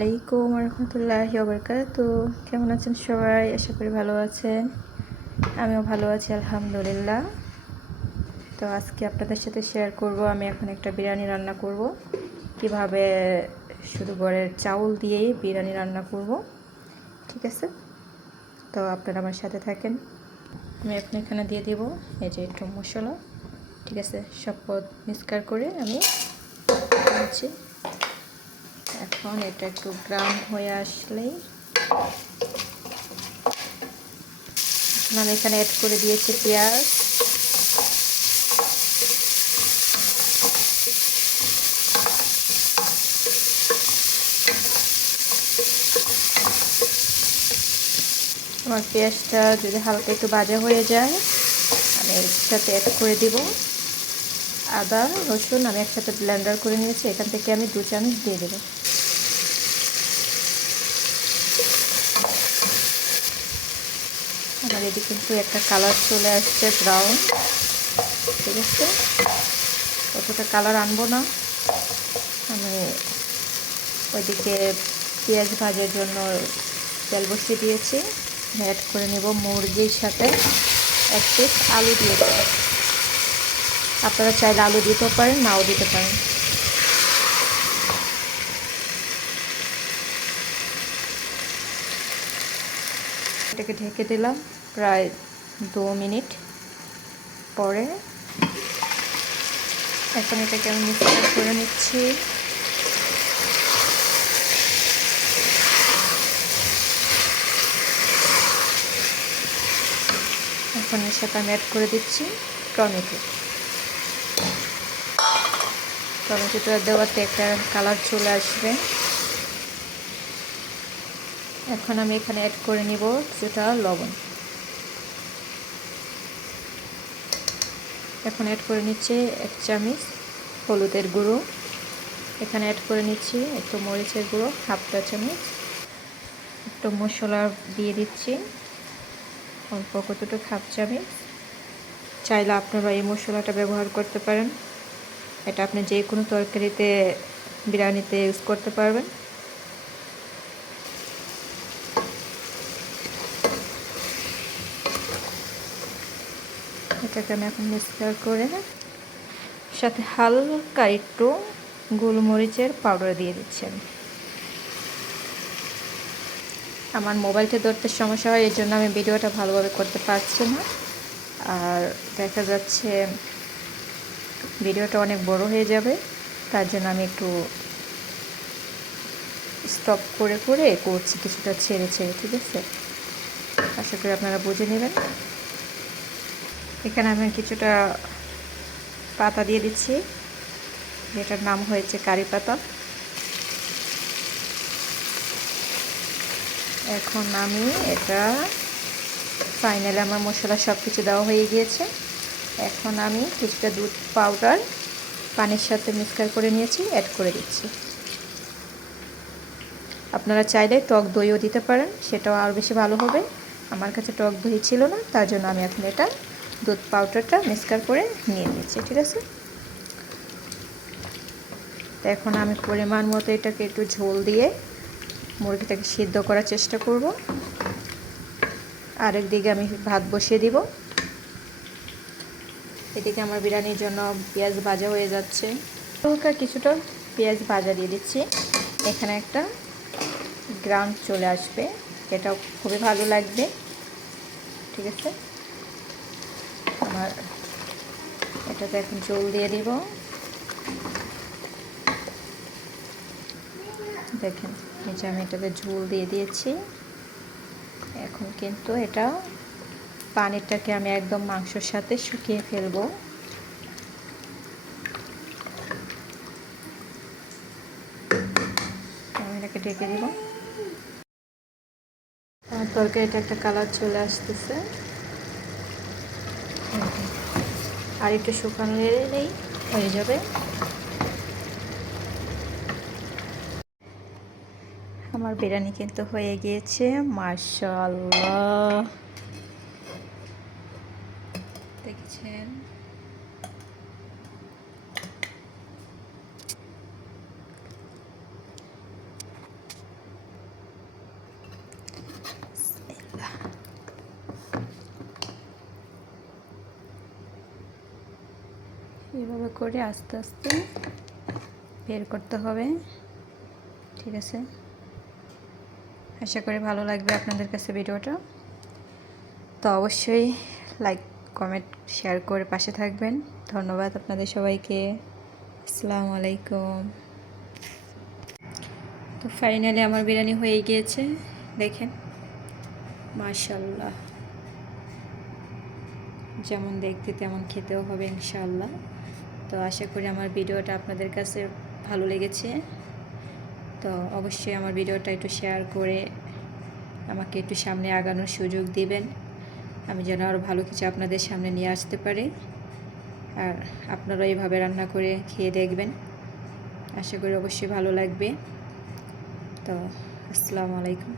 আলাইকুম রহমতুল্লাহি ওয়াবারাকাতুহু। কেমন আছেন সবাই? আশা করি ভালো আছেন। আমিও ভালো আছি আলহামদুলিল্লাহ। তো আজকে আপনাদের সাথে শেয়ার করব আমি এখন একটা বিরিয়ানি রান্না করব, কিভাবে শুধু ঘরের চাউল দিয়েই বিরিয়ানি রান্না করব। ঠিক আছে, তো আপনারা আমার সাথে থাকেন। আমি এখন এখানে দিয়ে দেব এই যে একটু মশলা। ঠিক আছে, সব পদ মিক্সচার করে আমি দিচ্ছি। এখন এটা একটু ব্রাউন হয়ে আসলেই আমি এখানে অ্যাড করে দিয়েছি পেঁয়াজ। আমার পেঁয়াজটা যদি হালকা একটু ভাজা হয়ে যায় আমি এর সাথে অ্যাড করে দিব আদা রসুন। আমি একসাথে ব্লেন্ডার করে নিয়েছি, এখান থেকে আমি 2 চামচ দিয়ে দেব। আমার এদিকে কিন্তু একটা কালার চলে আসছে ব্রাউন। ঠিক আছে, অতটা কালার আনবো না। আমি ওইদিকে পেঁয়াজ ভাজার জন্য তেল বসিয়ে দিয়েছি। অ্যাড করে নেব মুরগির সাথে 1 পিস আলু দিয়ে দেবো। আপনারা চাইলে আলু দিতেও পারেন, নাও দিতে পারেন। এটাকে ঢেকে দিলাম প্রায় 2 মিনিট পরে। এখন এটাকে আমি মিক্সচার করে নিচ্ছি। এখন এর সাথে আমি অ্যাড করে দিচ্ছি টমেটোটা দেওয়াতে একটা কালার চলে আসবে। এখন আমি এখানে অ্যাড করে নিব কিছুটা লবণ। এখন অ্যাড করে নিচ্ছি 1 চামচ হলুদের গুঁড়ো। এখানে অ্যাড করে নিচ্ছি একটু মরিচের গুঁড়ো 1/2 চামচ। একটু মশলা দিয়ে দিচ্ছি অল্প কতটুকু 1/2 চামচ। চাইলে আপনারা এই মশলাটা ব্যবহার করতে পারেন, এটা আপনি যে কোনো তরকারিতে বিরিয়ানিতে ইউজ করতে পারবেন। এটাকে আমি এখন মিক্সচার করে সাথে হালকা একটু গোলমরিচের পাউডার দিয়ে দিচ্ছি। আমার মোবাইলটা ধরতে সমস্যা হয়, এই জন্য আমি ভিডিওটা ভালোভাবে করতে পারছি না। আর দেখা যাচ্ছে ভিডিওটা অনেক বড় হয়ে যাবে, তার জন্য আমি একটু স্টপ করে করে করছি, কিছুটা ছেড়ে ছেড়ে। ঠিক আছে, আশা করি আপনারা বুঝে নেবেন। এখানে আমি কিছুটা পাতা দিয়ে দিচ্ছি, যেটার নাম হয়েছে কারি পাতা। এখন আমি এটা ফাইনালি আমার মশলা সব কিছু দেওয়া হয়ে গিয়েছে। এখন আমি কিছুটা দুধ পাউডার পানির সাথে মিক্সচার করে নিয়েছি, অ্যাড করে দিচ্ছি। আপনারা চাইলে টক দইও দিতে পারেন, সেটাও আরও বেশি ভালো হবে। আমার কাছে টক দই ছিল না, তার জন্য আমি এখন এটা দুধ পাউডারটা মিক্সচার করে নিয়ে নিচ্ছি। ঠিক আছে, এখন আমি পরিমাণ মতো এটাকে একটু ঝোল দিয়ে মুরগিটাকে সিদ্ধ করার চেষ্টা করব। আরেক দিকে আমি ভাত বসিয়ে দিব। এদিকে আমার বিরিয়ানির জন্য পেঁয়াজ ভাজা হয়ে যাচ্ছে। হালকা কিছুটা পেঁয়াজ ভাজা দিয়ে দিচ্ছি, এখানে একটা গ্রান চলে আসবে, এটাও খুবই ভালো লাগবে। ঠিক আছে, আমার এটাতে এখন ঝোল দিয়ে দিব। দেখেন এই যে আমি এটাতে ঝোল দিয়ে দিয়েছি। এখন কিন্তু এটা পানিটাকে আমি একদম মাংসের সাথে শুকিয়ে ফেলবো। আমি এটাকে ঢেকে দিব। আমার তরকারিটা একটা কালার চলে আসতেছে, আর একটু শুকানো এলেই হয়ে যাবে। আমার বিরিয়ানি কিন্তু হয়ে গিয়েছে, মাশাআল্লাহ। দেখেছেন, এভাবে করে আস্তে আস্তে বের করতে হবে। ঠিক আছে, আশা করি ভালো লাগবে আপনাদের কাছে ভিডিওটা। তো অবশ্যই লাইক কমেন্ট শেয়ার করে পাশে থাকবেন। ধন্যবাদ আপনাদের সবাইকে। আসসালামু আলাইকুম। তো ফাইনালি আমার বিরিয়ানি হয়ে গিয়েছে, দেখেন মাশাআল্লাহ। যেমন দেখতে তেমন খেতেও হবে ইনশাআল্লাহ। তো আশা করি আমার ভিডিওটা আপনাদের কাছে ভালো লেগেছে। তো অবশ্যই আমার ভিডিওটা একটু শেয়ার করে আমাকে একটু সামনে আগানোর সুযোগ দিবেন, আমি যেন আরও ভালো কিছু আপনাদের সামনে নিয়ে আসতে পারি। আর আপনারা এইভাবে রান্না করে খেয়ে দেখবেন, আশা করি অবশ্যই ভালো লাগবে। তো আসসালামু আলাইকুম।